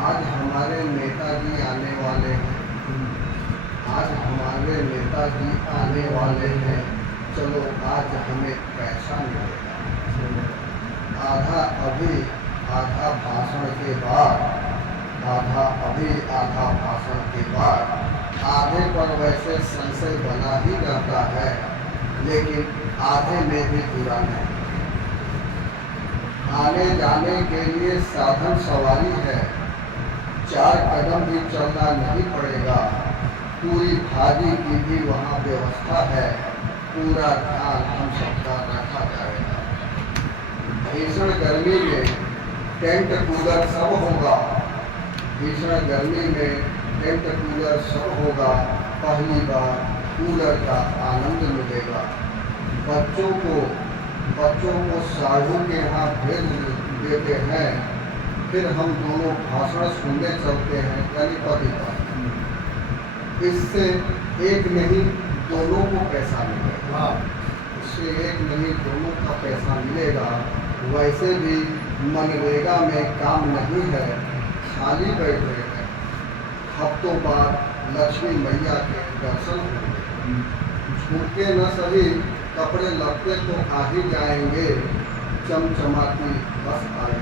आज हमारे नेताजी आने वाले हैं। आज हमारे नेताजी आने वाले हैं। चलो आज हमें पैसा मिलेगा। आधा अभी आधा भाषण के बाद, आधा अभी आधा भाषण के बाद, आधे पर वैसे संशय बना ही रहता है, लेकिन आधे में भी बुरा नहीं। आने जाने के लिए साधन सवारी है, 4 कदम भी चलना नहीं पड़ेगा। पूरी भाजी की भी वहाँ व्यवस्था है, पूरा ध्यान हम सबका रखा जाएगा। भीषण गर्मी में टेंट कूलर सब होगा। भीषण गर्मी में टेंट कूलर सब होगा। पहली बार कूलर का आनंद मिलेगा। बच्चों को साधु के यहाँ भेज देते हैं, फिर हम दोनों भाषण सुनने चलते हैं गणपति का। इससे एक नहीं दोनों को पैसा मिलेगा। इससे एक नहीं दोनों का पैसा मिलेगा। वैसे भी मनरेगा में काम नहीं है, खाली बैठे हैं। हफ्तों बाद लक्ष्मी मैया के दर्शन होंगे। झूठे न सही कपड़े लपटे तो आ ही जाएंगे। चमचमाती बस आई,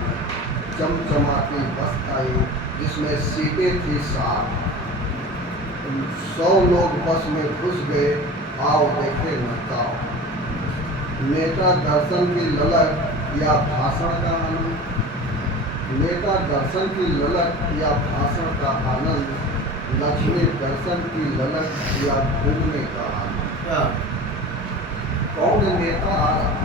चमचमाती बस आई, जिसमें सीटें थी 7। 100 लोग बस में घुस गए। आओ देखे नताओ। नेता दर्शन की ललक या भाषण का आनंद। नेता दर्शन की ललक या भाषण का आनंद। लक्ष्मी दर्शन की ललक या घूमने का आनंद। कौन नेता आ रहा,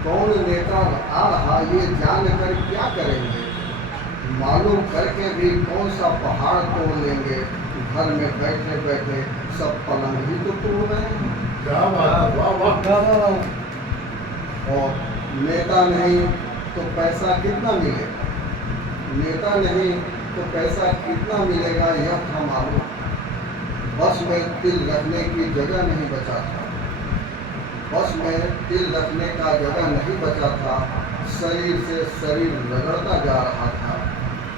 कौन नेता आ रहा, ये जानकर क्या करेंगे? मालूम करके भी कौन सा पहाड़ तोड़ लेंगे? घर में बैठे बैठे सब पलंग ही तो तोड़ रहे हैं। क्या बात, वाह वाह, क्या बात। और नेता नहीं तो पैसा कितना मिलेगा? नेता नहीं तो पैसा कितना मिलेगा यह था मालूम। बस में तिल रखने की जगह नहीं बचा था। बस में तिल रखने का जगह नहीं बचा था। शरीर से शरीर रगड़ता जा रहा था,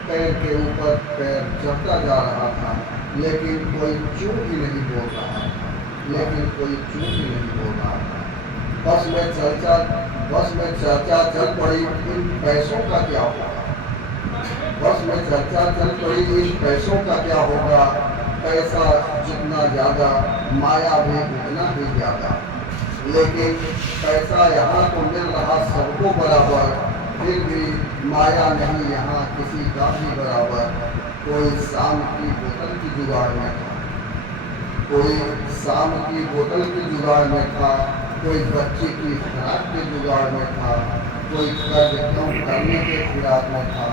पैर के ऊपर पैर चढ़ता जा रहा था, लेकिन कोई चूक ही नहीं बोल रहा था। लेकिन कोई चूक ही नहीं बोल रहा था। बस में चर्चा चल पड़ी, इन पैसों का क्या होगा? बस में चर्चा चल पड़ी, इन पैसों का क्या होगा? पैसा जितना ज़्यादा, माया भी उतना ही ज़्यादा। लेकिन पैसा यहाँ तो मिल रहा सबको बराबर, फिर भी माया नहीं यहाँ किसी का भी बराबर। कोई शाम की बोतल की जुगाड़ में था, कोई शाम की बोतल की जुगाड़ में था, कोई बच्ची की खुराक के जुगाड़ में था, कोई कर्ज कम करने के फिराक में था,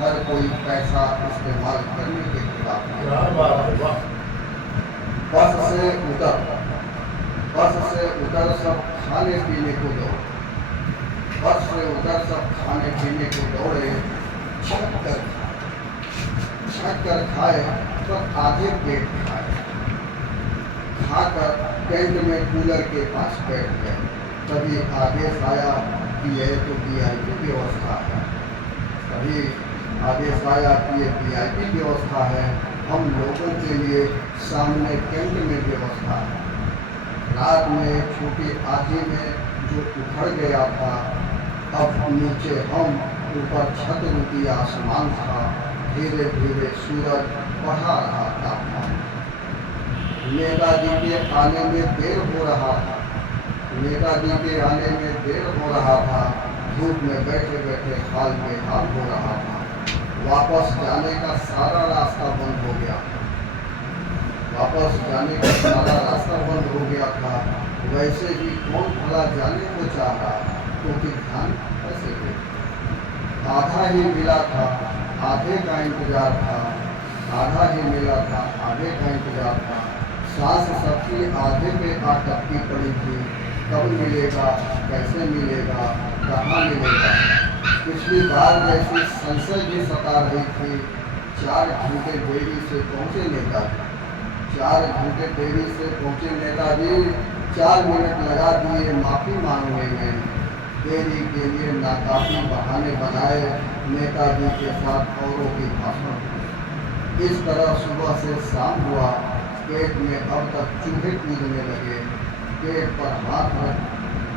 हर कोई पैसा इस्तेमाल करने के फिराक में था। बस से उतर सब खाने पीने को दौड़े। बस से उतर सब खाने पीने को दौड़े। छक कर खाए पर आधे पेट खाए। खाकर टेंट में कूलर के पास बैठ गए। तभी आदेश आया कि यह तो VIP व्यवस्था है। तभी आदेश आया कि ये VIP व्यवस्था है, हम लोगों के लिए सामने टेंट में व्यवस्था है। रात में छोटी आधी में जो उखड़ गया था, अब नीचे हम, ऊपर छत रूपी आसमान था। धीरे धीरे सूरज बढ़ा रहा था। नेताजी के आने में देर हो रहा था। नेताजी के आने में देर हो रहा था। धूप में बैठे बैठे हाल बेहाल हो रहा था। वापस जाने का सारा रास्ता बंद हो गया। वापस जाने का सारा रास्ता बंद हो गया था। वैसे भी कौन भला जाने को चाह रहा, क्योंकि ध्यान कैसे दे? आधा ही मिला था, आधे का इंतजार था। आधा ही मिला था, आधे का इंतजार था। सांस सबकी आधे पे अटकी पड़ी थी। कब मिलेगा, कैसे मिलेगा, कहाँ मिलेगा? पिछली बार जैसी संशय भी सता रही थी। 4 घंटे देरी से पहुँचे नेताजी। 4 घंटे देरी से पहुँचे नेताजी। 4 मिनट लगा दिए माफ़ी मांगने में। देरी के लिए नाकाफी बहाने बनाए नेताजी के साथ औरों की भाषण। इस तरह सुबह से शाम हुआ, पेट में अब तक चूहे कूदने लगे। पेट पर हाथ रख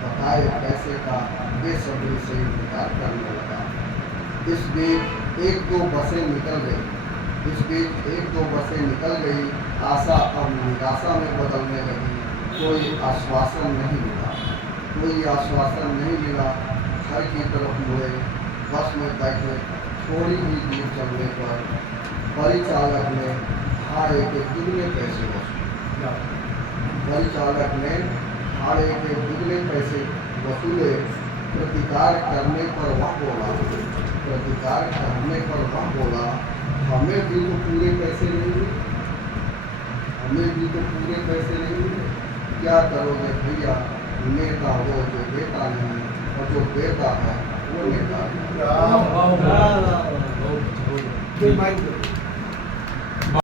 बताए पैसे का बेसब्री से इंतजार करने लगा। इस बीच एक दो बसें निकल गई। आशा अब निराशा में बदलने लगी। कोई आश्वासन नहीं मिला। घर की तरफ मुड़े। बस में बैठे थोड़ी ही दूर चलने पर परिचालक ने भाड़े के दुगने पैसे वसूले। प्रतिकार करने पर वह बोला, हमें भी तो पूरे पैसे नहीं मिले। क्या करोगे भैया, नेता वो जो देता नहीं, और जो देता है वो नेता नहीं। वाह वाह वाह।